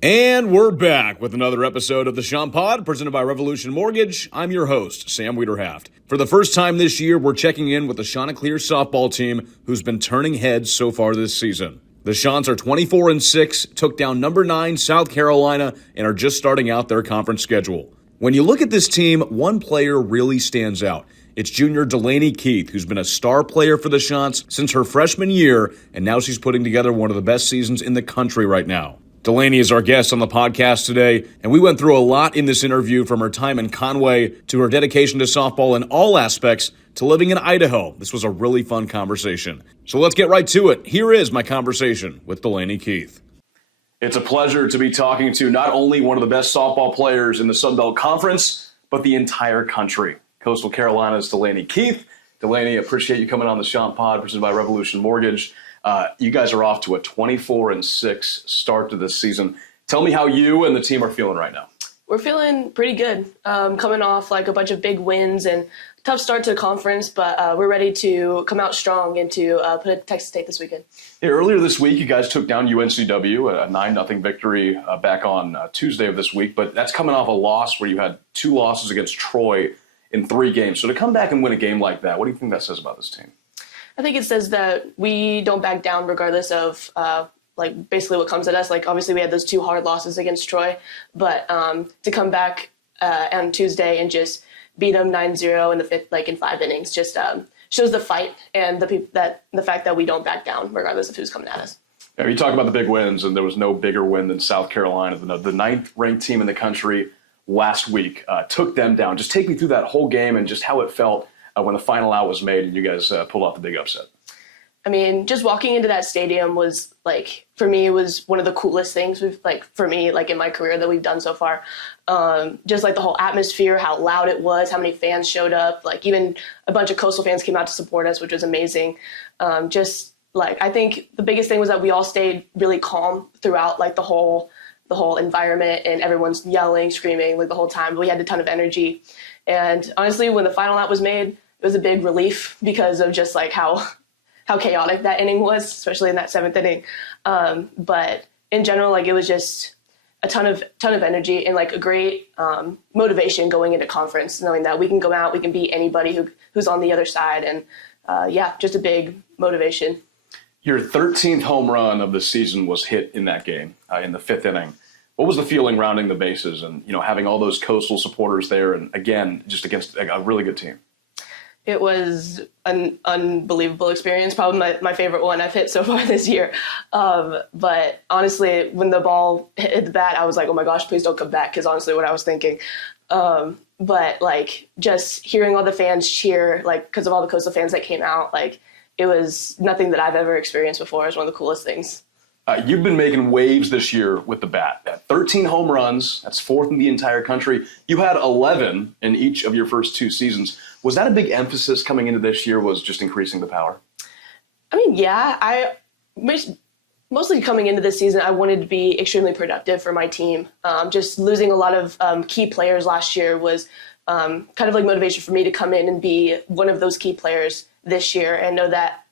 And we're back with another episode of the Chant Pod, presented by Revolution Mortgage. I'm your host, Sam Wiederhaft. For the first time this year, we're checking in with the Chanticleer softball team, who's been turning heads so far this season. The Chants are 24-6, took down number 9 South Carolina, and are just starting out their conference schedule. When you look at this team, one player really stands out. It's junior Delaney Keith, who's been a star player for the Chants since her freshman year, and now she's putting together one of the best seasons in the country right now. Delaney is our guest on the podcast today, and we went through a lot in this interview, from her time in Conway to her dedication to softball in all aspects to living in Idaho. This was a really fun conversation. So let's get right to it. Here is my conversation with Delaney Keith. It's a pleasure to be talking to not only one of the best softball players in the Sun Belt Conference, but the entire country. Coastal Carolina's Delaney Keith. Delaney, appreciate you coming on the Chant Pod, presented by Revolution Mortgage. You guys are off to a 24-6 start to this season. Tell me how you and the team are feeling right now. We're feeling pretty good. Coming off like a bunch of big wins and tough start to the conference, but we're ready to come out strong and to put it to Texas State this weekend. Yeah, earlier this week, you guys took down UNCW, a 9-0 victory back on Tuesday of this week, but that's coming off a loss where you had 2 losses against Troy in 3 games. So to come back and win a game like that, what do you think that says about this team? I think it says that we don't back down regardless of basically what comes at us. Like, obviously we had those 2 hard losses against Troy, but to come back on Tuesday and just beat them 9-0 in the fifth, in 5 innings, just shows the fight and the fact that we don't back down regardless of who's coming at us. Yeah, you talk about the big wins, and there was no bigger win than South Carolina, the 9th ranked team in the country last week, took them down. Just take me through that whole game and just how it felt when the final out was made and you guys pulled off the big upset. I mean, just walking into that stadium was, for me, it was one of the coolest things in my career that we've done so far. Just the whole atmosphere, how loud it was, how many fans showed up, even a bunch of Coastal fans came out to support us, which was amazing. I think the biggest thing was that we all stayed really calm throughout the whole environment, and everyone's yelling, screaming the whole time. But we had a ton of energy. And honestly, when the final out was made, it was a big relief because of just how chaotic that inning was, especially in that 7th inning. But in general, it was just a ton of energy and a great motivation going into conference, knowing that we can go out, we can beat anybody who's on the other side. And just a big motivation. Your 13th home run of the season was hit in that game, in the 5th inning. What was the feeling rounding the bases and, having all those Coastal supporters there and, again, just against a really good team? It was an unbelievable experience, probably my favorite one I've hit so far this year. But honestly, when the ball hit the bat, I was like, oh my gosh, please don't come back, because honestly what I was thinking. But just hearing all the fans cheer, because of all the Coastal fans that came out, it was nothing that I've ever experienced before. It was one of the coolest things. You've been making waves this year with the bat. 13 home runs, that's 4th in the entire country. You had 11 in each of your first 2 seasons. Was that a big emphasis coming into this year, was just increasing the power? I mean, yeah. Mostly coming into this season, I wanted to be extremely productive for my team. Just losing a lot of key players last year was kind of motivation for me to come in and be one of those key players this year and know that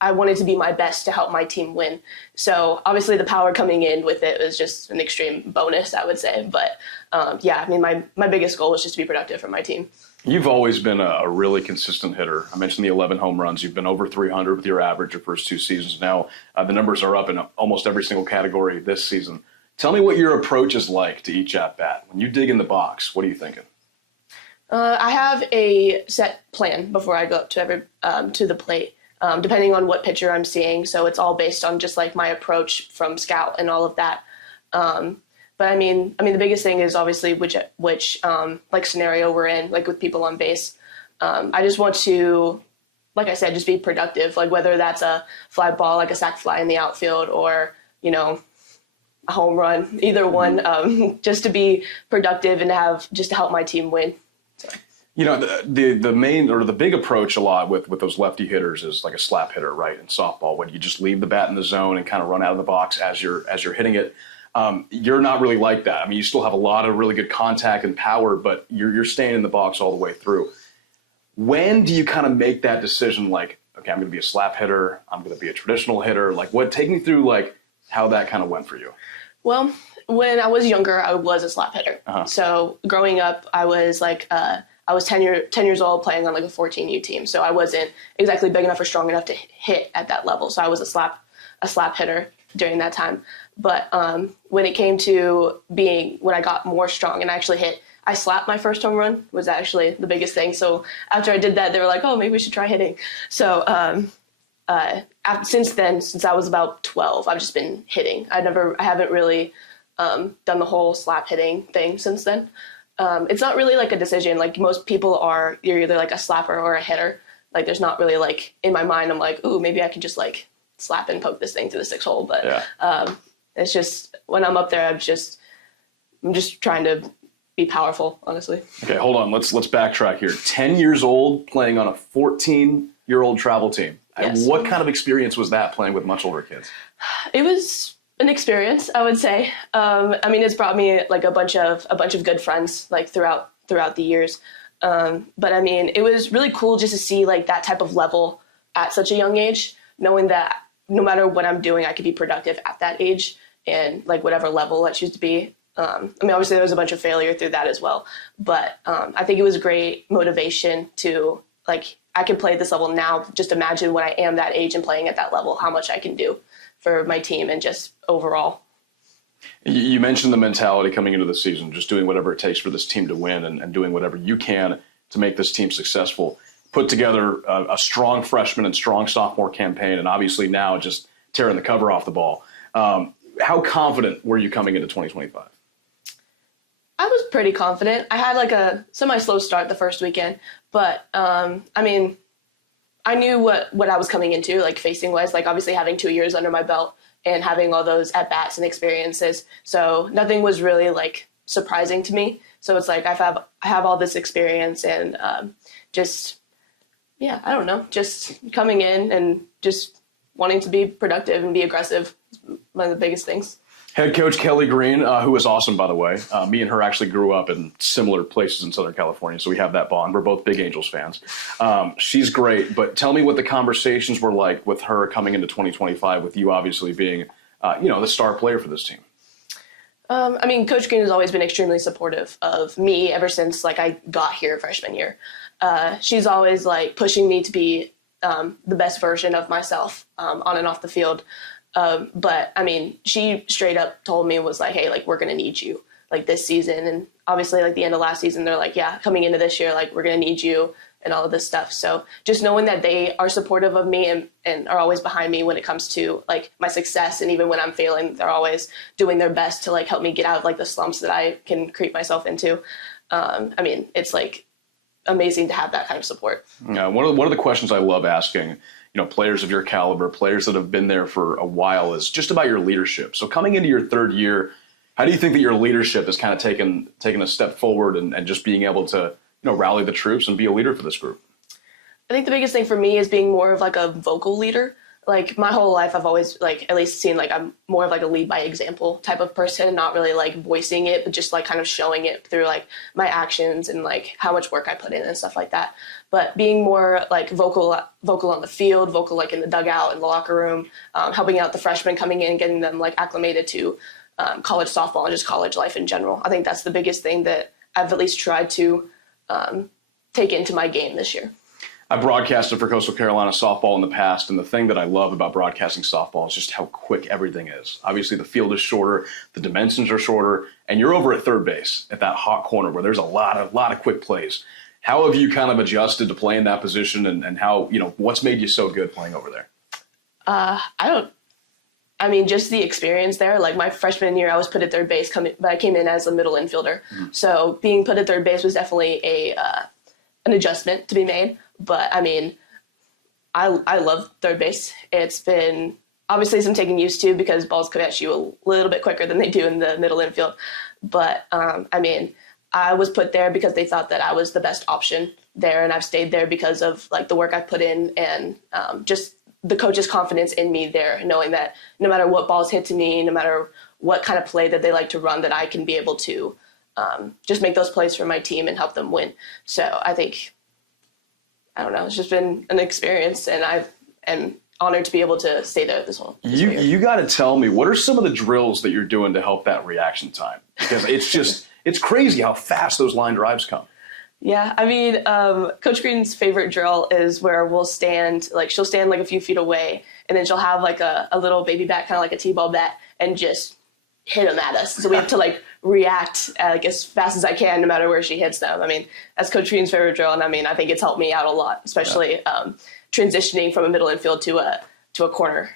I wanted to be my best to help my team win. So obviously the power coming in with it was just an extreme bonus, I would say. But my biggest goal was just to be productive for my team. You've always been a really consistent hitter. I mentioned the 11 home runs. You've been over 300 with your average your first 2 seasons. Now the numbers are up in almost every single category this season. Tell me what your approach is like to each at-bat. When you dig in the box, what are you thinking? I have a set plan before I go up to the plate. Depending on what pitcher I'm seeing. So it's all based on just my approach from scout and all of that. But I mean, the biggest thing is obviously which scenario we're in, with people on base. I just want to, like I said, just be productive, whether that's a fly ball, a sac fly in the outfield, or, a home run, either one, just to be productive and to help my team win. So. The main or the big approach a lot with those lefty hitters is a slap hitter, right? In softball, when you just leave the bat in the zone and kind of run out of the box as you're hitting it. You're not really like that. I mean, you still have a lot of really good contact and power, but you're staying in the box all the way through. When do you kind of make that decision? Okay, I'm going to be a slap hitter. I'm going to be a traditional hitter. Take me through how that kind of went for you. Well, when I was younger, I was a slap hitter. So growing up, I was like, I was 10 years old playing on like a 14U team. So I wasn't exactly big enough or strong enough to hit at that level. So I was a slap hitter during that time. But when it came to when I got more strong and I slapped my first home run was actually the biggest thing. So after I did that, they were like, oh, maybe we should try hitting. So since then, since I was about 12, I've just been hitting. I haven't really done the whole slap hitting thing since then. It's not really like a decision. Like most people you're either like a slapper or a hitter. Like there's not really like in my mind, I'm like, ooh, maybe I could just like slap and poke this thing through the 6 hole. But it's just when I'm up there, I'm just trying to be powerful, honestly. Okay, hold on. Let's backtrack here. 10 years old playing on a 14-year-old travel team. Yes. What kind of experience was that playing with much older kids? It was an experience, I would say. I mean, it's brought me like a bunch of good friends like throughout the years. But I mean, it was really cool just to see like that type of level at such a young age, knowing that no matter what I'm doing, I could be productive at that age and like whatever level I choose to be. I mean, obviously there was a bunch of failure through that as well, but I think it was great motivation to like, I can play at this level now. Just imagine when I am that age and playing at that level, how much I can do for my team and just overall. You mentioned the mentality coming into the season, just doing whatever it takes for this team to win and doing whatever you can to make this team successful. Put together a strong freshman and strong sophomore campaign, and obviously now just tearing the cover off the ball. How confident were you coming into 2025? I was pretty confident. I had like a semi-slow start the first weekend, but I mean, I knew what I was coming into, like facing wise, like obviously having 2 years under my belt and having all those at-bats and experiences. So nothing was really like surprising to me. So it's like I have all this experience and I don't know, just coming in and just wanting to be productive and be aggressive is one of the biggest things. Head coach Kelly Green, who is awesome, by the way. Me and her actually grew up in similar places in Southern California, so we have that bond. We're both big Angels fans. She's great, but tell me what the conversations were like with her coming into 2025, with you obviously being, the star player for this team. I mean, Coach Green has always been extremely supportive of me ever since like I got here freshman year. She's always like pushing me to be the best version of myself on and off the field. But I mean, she straight up told me, was like, hey, like, we're going to need you like this season. And obviously like the end of last season, they're like, yeah, coming into this year, like we're going to need you and all of this stuff. So just knowing that they are supportive of me and are always behind me when it comes to like my success. And even when I'm failing, they're always doing their best to like help me get out of like the slumps that I can creep myself into. I mean, it's like amazing to have that kind of support. Yeah, one of the questions I love asking, players of your caliber, players that have been there for a while, is just about your leadership. So coming into your third year, how do you think that your leadership has kind of taken a step forward and just being able to, rally the troops and be a leader for this group? I think the biggest thing for me is being more of like a vocal leader. Like my whole life, I've always like at least seen like I'm more of like a lead by example type of person, not really like voicing it, but just like kind of showing it through like my actions and like how much work I put in and stuff like that. But being more like vocal on the field, vocal like in the dugout, in the locker room, helping out the freshmen coming in, getting them like acclimated to college softball and just college life in general. I think that's the biggest thing that I've at least tried to take into my game this year. I broadcasted for Coastal Carolina softball in the past, and the thing that I love about broadcasting softball is just how quick everything is. Obviously, the field is shorter, the dimensions are shorter, and you're over at third base at that hot corner where there's a lot of quick plays. How have you kind of adjusted to play in that position, and how, what's made you so good playing over there? Just the experience there. Like my freshman year, I was put at third base, but I came in as a middle infielder. Mm-hmm. So being put at third base was definitely an adjustment to be made. But I mean, I love third base. It's been obviously some taking used to because balls come at you a little bit quicker than they do in the middle infield. But I was put there because they thought that I was the best option there, and I've stayed there because of like the work I've put in and just the coach's confidence in me there, knowing that no matter what balls hit to me, no matter what kind of play that they like to run, that I can be able to just make those plays for my team and help them win. So I think, I don't know, it's just been an experience, and honored to be able to stay there this whole year. You got to tell me, what are some of the drills that you're doing to help that reaction time? Because it's crazy how fast those line drives come. Yeah, I mean, Coach Green's favorite drill is where she'll stand like a few feet away, and then she'll have like a little baby bat, kind of like a t-ball bat, and just hit them at us. So we have to like react like as fast as I can, no matter where she hits them. I mean, that's Coach Green's favorite drill, and I mean, I think it's helped me out a lot, especially transitioning from a middle infield to a corner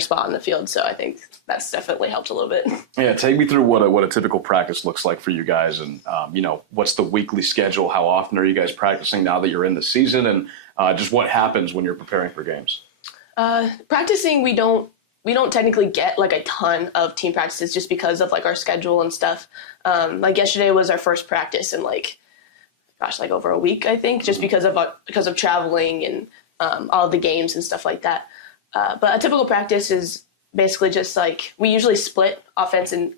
spot in the field. So I think that's definitely helped a little bit. Yeah, take me through what a typical practice looks like for you guys, and what's the weekly schedule? How often are you guys practicing now that you're in the season, and just what happens when you're preparing for games? Practicing, we don't technically get like a ton of team practices just because of like our schedule and stuff. Like yesterday was our first practice in like over a week, I think, just because of traveling and all of the games and stuff like that. But a typical practice is basically just like we usually split offense and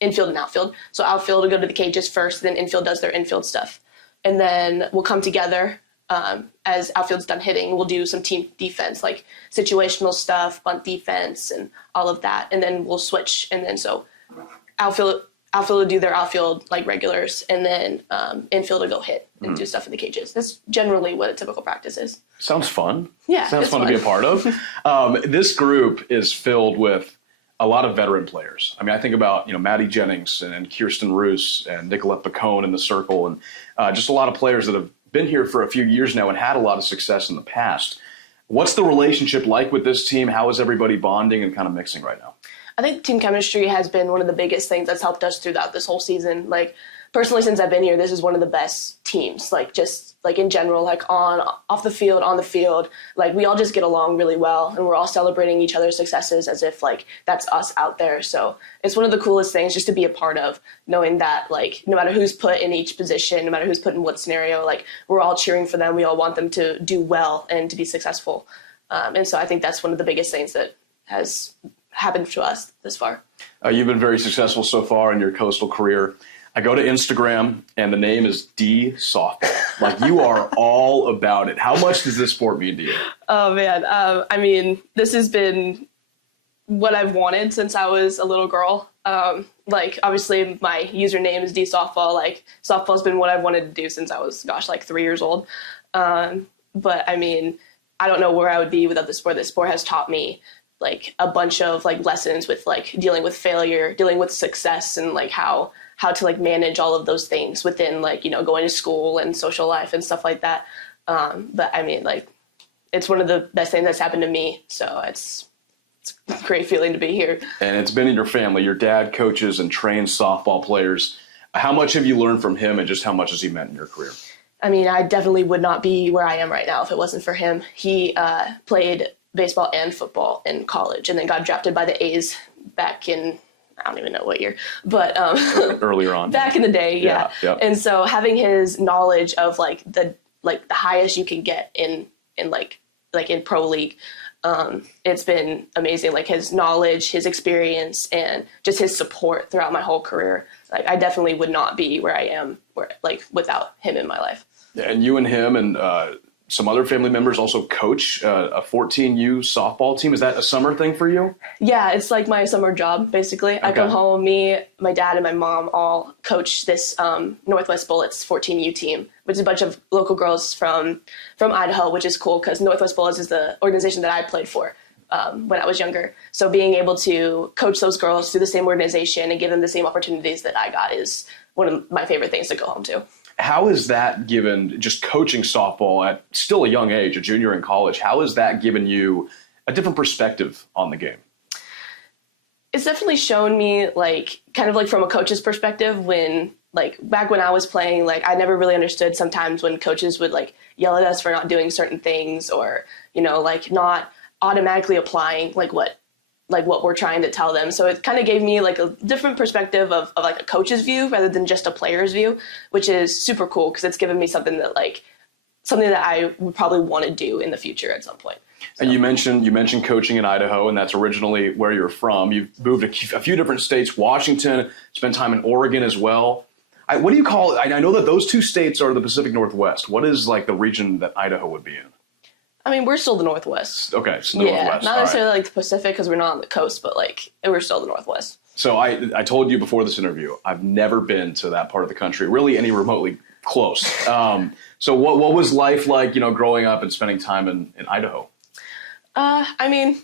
infield and outfield. So outfield will go to the cages first, then infield does their infield stuff, and then we'll come together. As outfield's done hitting, we'll do some team defense, like situational stuff, bunt defense, and all of that. And then we'll switch. And then so outfield will do their outfield like regulars, and then infield will go hit and do stuff in the cages. That's generally what a typical practice is. Sounds fun. Yeah, sounds fun to be a part of. This group is filled with a lot of veteran players. I mean, I think about Maddie Jennings and Kirsten Roos and Nicolette Bacone in the circle, and just a lot of players that have been here for a few years now and had a lot of success in the past. What's the relationship like with this team? How is everybody bonding and kind of mixing right now? I think team chemistry has been one of the biggest things that's helped us throughout this whole season. Like personally, since I've been here, this is one of the best teams, like just like in general, like off the field, on the field, like we all just get along really well, and we're all celebrating each other's successes as if like that's us out there. So it's one of the coolest things just to be a part of, knowing that like no matter who's put in each position, no matter who's put in what scenario, like we're all cheering for them. We all want them to do well and to be successful. And so I think that's one of the biggest things that has happened to us this far. You've been very successful so far in your Coastal career. I go to Instagram, and the name is D Softball. Like, you are all about it. How much does this sport mean to you? Oh, man. I mean, this has been what I've wanted since I was a little girl. Like, obviously, my username is D Softball. Like, softball's been what I've wanted to do since I was, 3 years old. But, I mean, I don't know where I would be without the sport. This sport has taught me, like, a bunch of, like, lessons with, like, dealing with failure, dealing with success, and, like, how to like manage all of those things within like, going to school and social life and stuff like that. But I mean, like, it's one of the best things that's happened to me. So it's a great feeling to be here. And it's been in your family. Your dad coaches and trains softball players. How much have you learned from him, and just how much has he meant in your career? I mean, I definitely would not be where I am right now if it wasn't for him. He played baseball and football in college, and then got drafted by the A's back in, I don't even know what year, but earlier on, back in the day, yeah. And so having his knowledge of like the highest you can get in pro league, it's been amazing. Like his knowledge, his experience, and just his support throughout my whole career. Like I definitely would not be where I am, without him in my life. Yeah, and you and him and some other family members also coach a 14U softball team. Is that a summer thing for you? Yeah, it's like my summer job, basically. Okay. I come home, me, my dad, and my mom all coach this Northwest Bullets 14U team, which is a bunch of local girls from Idaho, which is cool because Northwest Bullets is the organization that I played for when I was younger. So being able to coach those girls through the same organization and give them the same opportunities that I got is one of my favorite things to go home to. How is that given, just coaching softball at still a young age, a junior in college, how has that given you a different perspective on the game? It's definitely shown me, like, kind of like from a coach's perspective when, like, back when I was playing, like, I never really understood sometimes when coaches would, like, yell at us for not doing certain things or, like, not automatically applying, like what we're trying to tell them. So it kind of gave me like a different perspective of like a coach's view rather than just a player's view, which is super cool because it's given me something that I would probably want to do in the future at some point. So. And you mentioned coaching in Idaho, and that's originally where you're from. You've moved a few different states, Washington, spent time in Oregon as well. What do you call it? I know that those two states are the Pacific Northwest. What is like the region that Idaho would be in? I mean, we're still the Northwest. Okay, it's Yeah, Northwest. not necessarily like the Pacific because we're not on the coast, but like we're still the Northwest. So I told you before this interview, I've never been to that part of the country, really any remotely close. So what was life like, growing up and spending time in Idaho? I mean,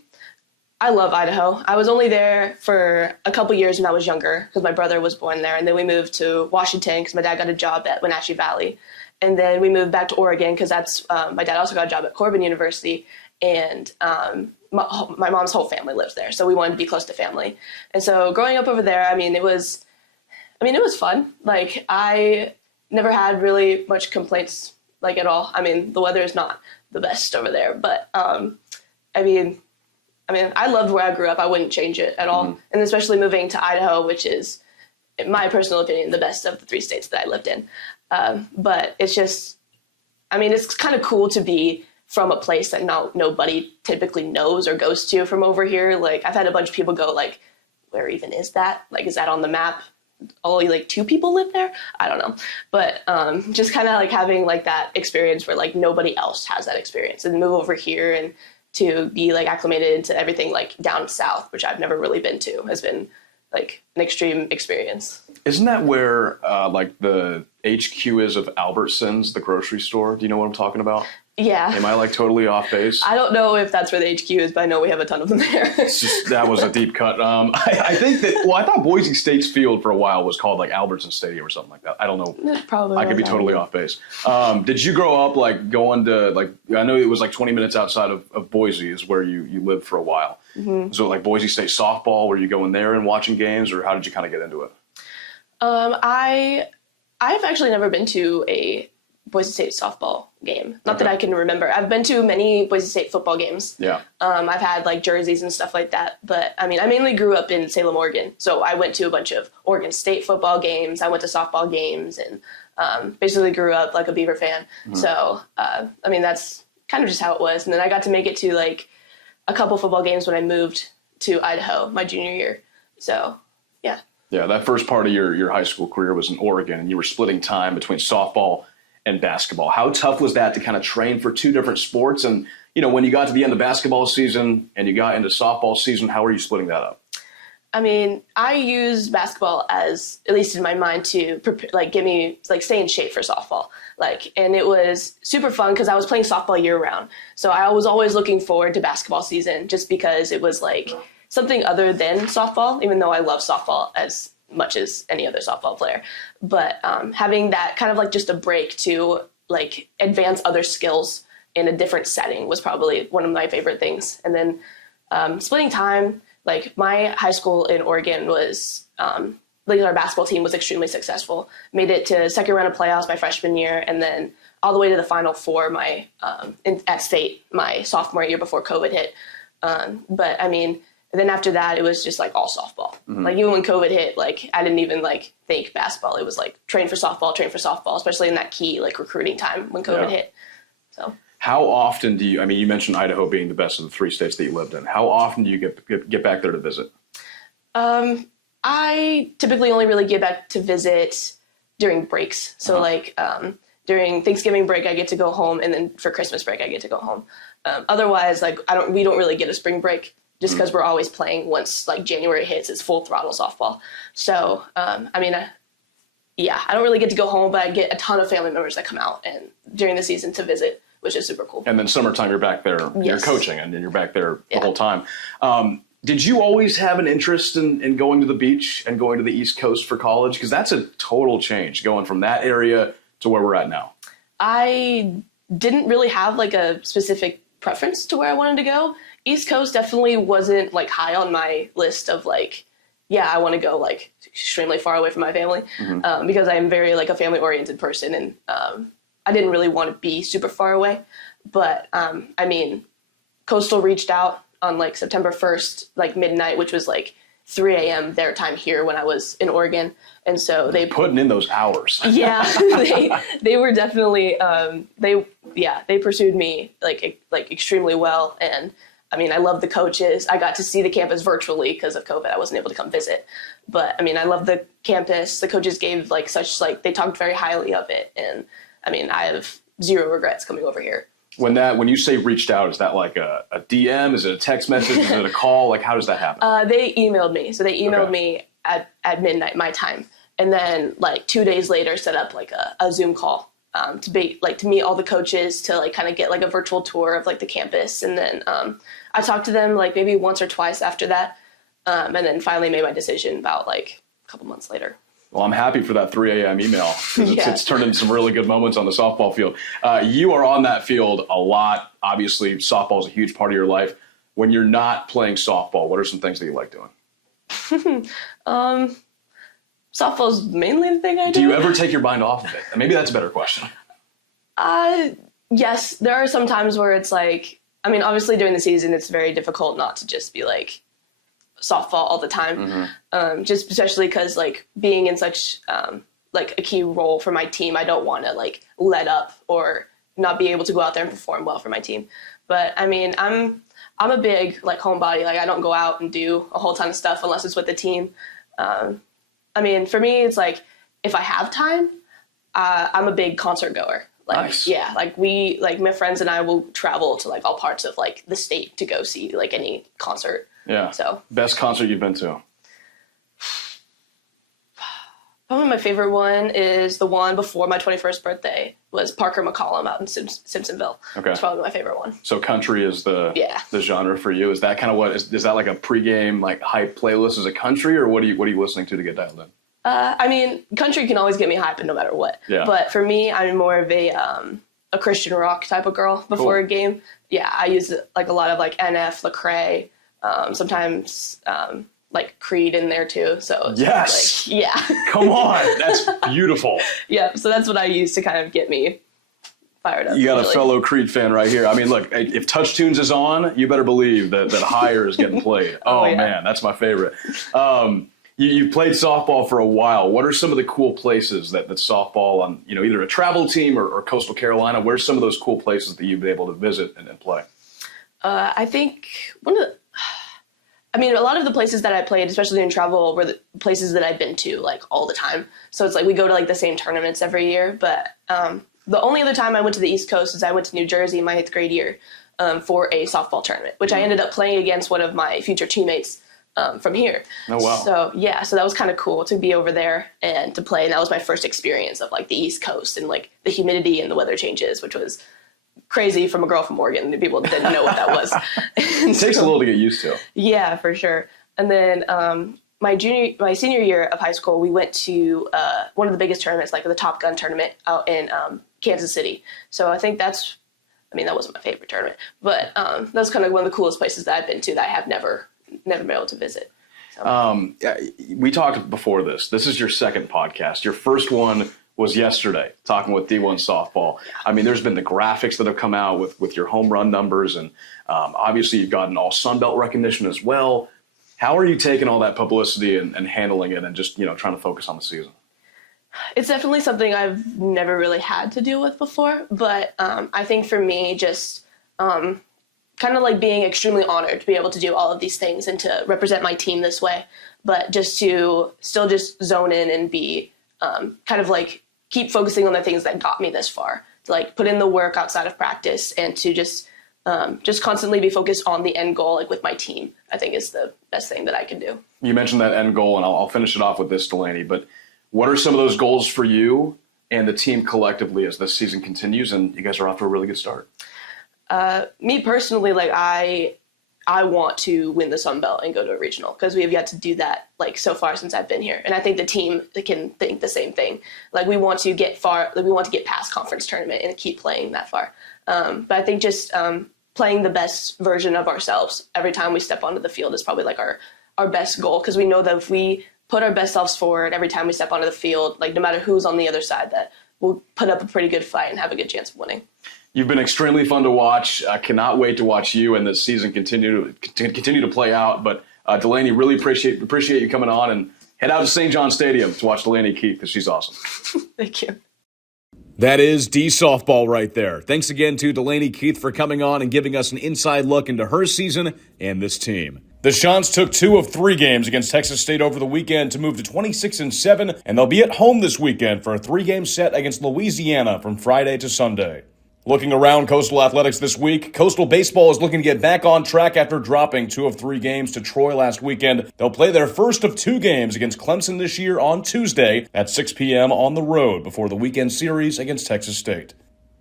I love Idaho. I was only there for a couple years when I was younger because my brother was born there. And then we moved to Washington because my dad got a job at Wenatchee Valley. And then we moved back to Oregon because that's my dad also got a job at Corbin University. And my mom's whole family lives there. So we wanted to be close to family. And so growing up over there, it was fun. Like, I never had really much complaints, like, at all. The weather is not the best over there. But, I loved where I grew up. I wouldn't change it at all. Mm-hmm. And especially moving to Idaho, which is, in my personal opinion, the best of the 3 states that I lived in. But it's just, it's kind of cool to be from a place that nobody typically knows or goes to from over here. Like, I've had a bunch of people go, like, where even is that? Like, is that on the map? Only, like, 2 people live there? I don't know. But just kind of, like, having, like, that experience where, like, nobody else has that experience. And move over here and to be, like, acclimated into everything, like, down south, which I've never really been to, has been, like, an extreme experience. Isn't that where, like, the HQ is of Albertsons, the grocery store? Do you know what I'm talking about? Yeah. Am I, like, totally off base? I don't know if that's where the HQ is, but I know we have a ton of them there. That was a deep cut. I think that, I thought Boise State's field for a while was called, like, Albertsons Stadium or something like that. I don't know. Probably. I could be totally off base. Did you grow up, like, going to, like, I know it was, like, 20 minutes outside of Boise is where you lived for a while. Mm-hmm. So, like, Boise State softball, were you going there and watching games, or how did you kind of get into it? I've actually never been to a Boise State softball game. Not that I can remember. I've been to many Boise State football games. Yeah. I've had, like, jerseys and stuff like that. But, I mainly grew up in Salem, Oregon. So I went to a bunch of Oregon State football games. I went to softball games and basically grew up like a Beaver fan. Mm-hmm. So, that's kind of just how it was. And then I got to make it to, like, a couple football games when I moved to Idaho my junior year. So, yeah. Yeah, that first part of your high school career was in Oregon, and you were splitting time between softball and basketball. How tough was that to kind of train for 2 different sports? And, when you got to the end of basketball season and you got into softball season, how were you splitting that up? I used basketball as, at least in my mind, to get me, like, stay in shape for softball. And it was super fun because I was playing softball year round. So I was always looking forward to basketball season just because it was, like, something other than softball, even though I love softball as much as any other softball player. But having that kind of, like, just a break to, like, advance other skills in a different setting was probably one of my favorite things. And then splitting time, like, my high school in Oregon was, our basketball team was extremely successful. Made it to second round of playoffs my freshman year, and then all the way to the Final Four at state my sophomore year before COVID hit. And then after that, it was just, like, all softball. Mm-hmm. Like, even when COVID hit, like, I didn't even, like, think basketball. It was, like, train for softball, especially in that key, like, recruiting time when COVID hit. So. How often do you, you mentioned Idaho being the best of the 3 states that you lived in. How often do you get back there to visit? I typically only really get back to visit during breaks. So, during Thanksgiving break, I get to go home, and then for Christmas break, I get to go home. Otherwise, like, we don't really get a spring break. Just because we're always playing once, like, January hits, it's full throttle softball. So, I don't really get to go home, but I get a ton of family members that come out and during the season to visit, which is super cool. And then summertime, you're back there, You're coaching, and then you're back there the whole time. Did you always have an interest in going to the beach and going to the East Coast for college? Because that's a total change, going from that area to where we're at now. I didn't really have, like, a specific preference to where I wanted to go. East Coast definitely wasn't, like, high on my list of, like, I want to go, like, extremely far away from my family, because I am very, like, a family-oriented person, and I didn't really want to be super far away. But, Coastal reached out on, like, September 1st, like, midnight, which was, like, 3 a.m. their time here when I was in Oregon. And so they putting in those hours. Yeah, they were definitely, they pursued me, like, extremely well. And, I love the coaches. I got to see the campus virtually because of COVID. I wasn't able to come visit. But, I love the campus. The coaches gave, like, they talked very highly of it. And, I have zero regrets coming over here. When you say reached out, is that like a DM? Is it a text message? Is it a call? Like, how does that happen? They emailed me. So they emailed me at midnight my time, and then like 2 days later set up like a Zoom call to meet all the coaches, to like kind of get like a virtual tour of like the campus, and then I talked to them like maybe once or twice after that, and then finally made my decision about like a couple months later. Well, I'm happy for that 3 a.m. email, because it's turned into some really good moments on the softball field. You are on that field a lot. Obviously, softball is a huge part of your life. When you're not playing softball, what are some things that you like doing? Softball's mainly the thing I do. Do you ever take your mind off of it? Maybe that's a better question. Yes, there are some times where it's like, I mean, obviously during the season, it's very difficult not to just be like softball all the time. Just especially because like being in such like a key role for my team, I don't want to like let up or not be able to go out there and perform well for my team. But I mean, I'm a big like homebody. Like I don't go out and do a whole ton of stuff unless it's with the team. I mean, for me, it's like if I have time, I'm a big concert goer. Like, nice. Yeah, like my friends and I will travel to like all parts of like the state to go see like any concert. Yeah. So best concert you've been to? Probably my favorite one is the one before my 21st birthday. Was Parker McCollum out in Simpsonville. Okay. It's probably my favorite one. So country is the genre for you. Is that kind of what is that like a pregame like hype playlist as a country, or what are you listening to get dialed in? I mean, country can always get me hyped no matter what. Yeah. But for me, I'm more of a Christian rock type of girl before a game. Yeah, I use like a lot of like NF, Lecrae, sometimes like Creed in there too. So yes, like, yeah. Come on, that's beautiful. Yeah, so that's what I use to kind of get me fired up. You got a fellow Creed fan right here. I mean, look, if Touch Tunes is on, you better believe that Higher is getting played. Oh yeah. Man, that's my favorite. You've played softball for a while. What are some of the cool places that softball on, either a travel team or Coastal Carolina, where's some of those cool places that you've been able to visit and play? I think a lot of the places that I played, especially in travel, were the places that I've been to like all the time. So it's like we go to like the same tournaments every year. But the only other time I went to the East Coast is I went to New Jersey in my 8th grade year for a softball tournament, which I ended up playing against one of my future teammates from here. Oh, wow. So that was kind of cool to be over there and to play. And that was my first experience of like the East Coast and like the humidity and the weather changes, which was crazy from a girl from Oregon. People didn't know what that was. It takes a little to get used to. Yeah, for sure. And then my senior year of high school, we went to one of the biggest tournaments, like the Top Gun tournament out in Kansas City. So I think that wasn't my favorite tournament, but that was kind of one of the coolest places that I've been to that I have never been able to visit. So. We talked before this. This is your second podcast. Your first one was yesterday, talking with D1 Softball. I mean, there's been the graphics that have come out with your home run numbers, and obviously you've gotten all Sun Belt recognition as well. How are you taking all that publicity and handling it and just, trying to focus on the season? It's definitely something I've never really had to deal with before, but I think for me, just kind of like being extremely honored to be able to do all of these things and to represent my team this way, but just to still just zone in and be kind of like keep focusing on the things that got me this far, to like put in the work outside of practice and to just constantly be focused on the end goal, like with my team, I think is the best thing that I can do. You mentioned that end goal, and I'll finish it off with this, Delaney, but what are some of those goals for you and the team collectively as this season continues and you guys are off to a really good start? Me personally, like I want to win the Sun Belt and go to a regional because we have yet to do that like so far since I've been here. And I think the team can think the same thing. Like we want to get far, like we want to get past conference tournament and keep playing that far. But I think just playing the best version of ourselves every time we step onto the field is probably like our best goal, because we know that if we put our best selves forward every time we step onto the field, like no matter who's on the other side, that we'll put up a pretty good fight and have a good chance of winning. You've been extremely fun to watch. I cannot wait to watch you and this season continue to play out. But Delaney, really appreciate you coming on, and head out to St. John Stadium to watch Delaney Keith because she's awesome. Thank you. That is D Softball right there. Thanks again to Delaney Keith for coming on and giving us an inside look into her season and this team. The Chants took 2 of 3 games against Texas State over the weekend to move to 26-7, and they'll be at home this weekend for a 3-game set against Louisiana from Friday to Sunday. Looking around Coastal Athletics this week, Coastal Baseball is looking to get back on track after dropping 2 of 3 games to Troy last weekend. They'll play their first of 2 games against Clemson this year on Tuesday at 6 p.m. on the road before the weekend series against Texas State.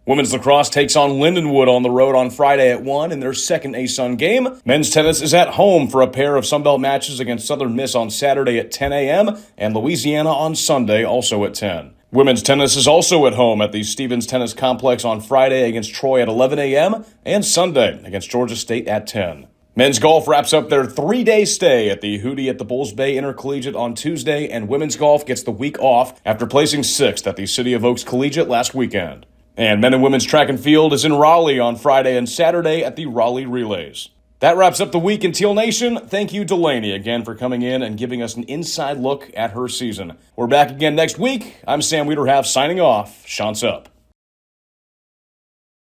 Women's lacrosse takes on Lindenwood on the road on Friday at 1 in their second ASUN game. Men's tennis is at home for a pair of Sunbelt matches against Southern Miss on Saturday at 10 a.m. and Louisiana on Sunday also at 10. Women's tennis is also at home at the Stevens Tennis Complex on Friday against Troy at 11 a.m. and Sunday against Georgia State at 10. Men's golf wraps up their 3-day stay at the Hootie at the Bulls Bay Intercollegiate on Tuesday, and women's golf gets the week off after placing 6th at the City of Oaks Collegiate last weekend. And men and women's track and field is in Raleigh on Friday and Saturday at the Raleigh Relays. That wraps up the week in Teal Nation. Thank you, Delaney, again for coming in and giving us an inside look at her season. We're back again next week. I'm Sam Wiederhaft signing off. Chant's up.